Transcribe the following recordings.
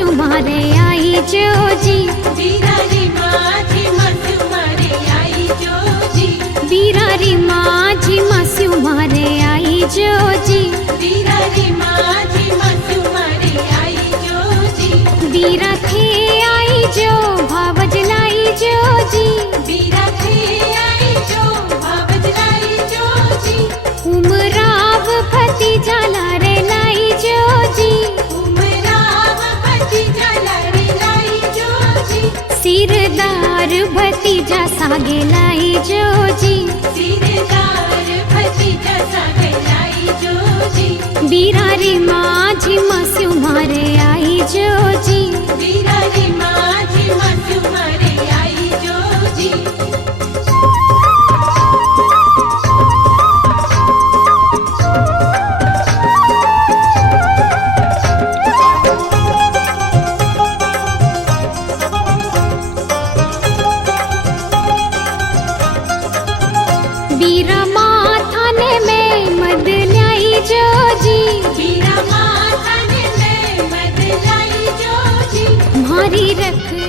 मास्यु मारे आई जोजी, बिरारी माझी मास्यु मारे आई जोजी, बिरारी माझी मास्यु मारे आई जोजी, बिरारी माझी मास्यु मारे आई जोजी, बीरा थे आई जो भावज लाई जोजी, बीरा थे आई जो भावज लाई जोजी, उमराव भतीजा लारे लाई जोजी, उमराव भतीजा लारे लाई जोजी, सिरदार भतीजा सागे लाई जोजी, सिरदार भतीजा सागे लाई जोजी, बिरारी माझी मास्यु मारे आई जोजी, बिरारी माझी मास्यु मारे आई जोजी। बीरा माथाने में मद लाई जोजी, बीरा माथाने में मद लाई जोजी, मारी रखड़ी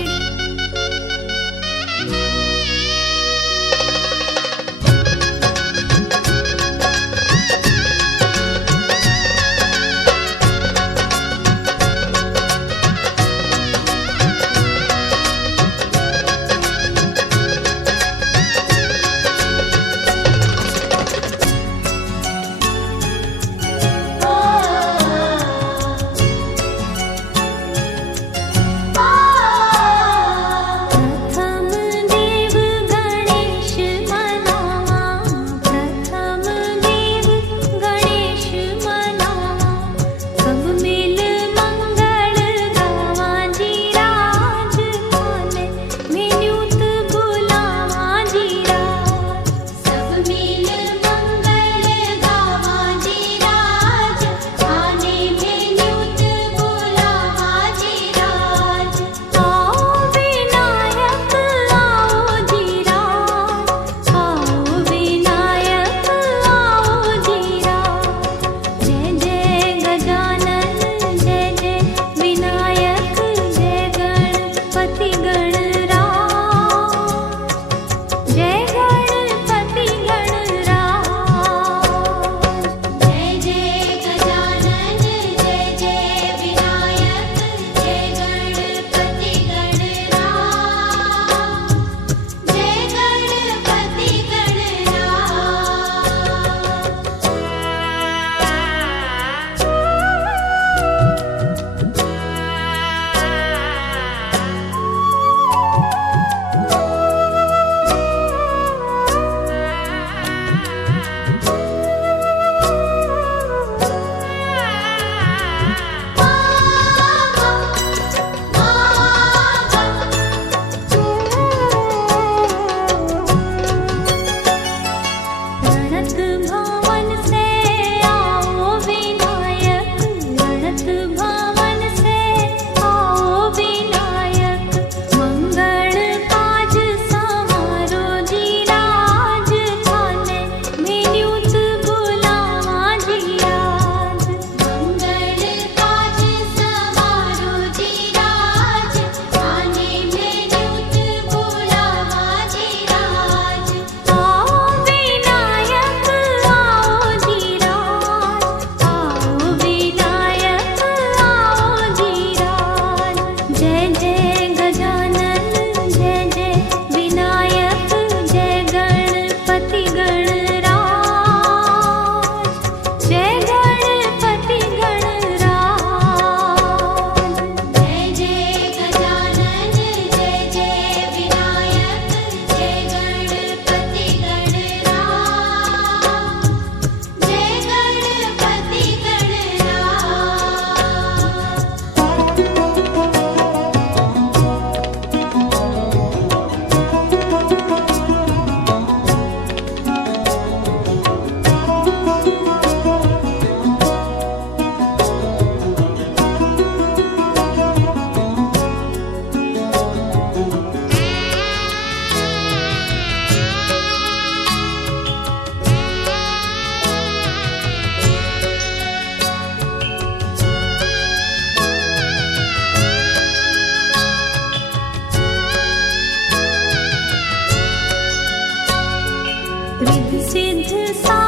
रिद्ध सिद्ध सा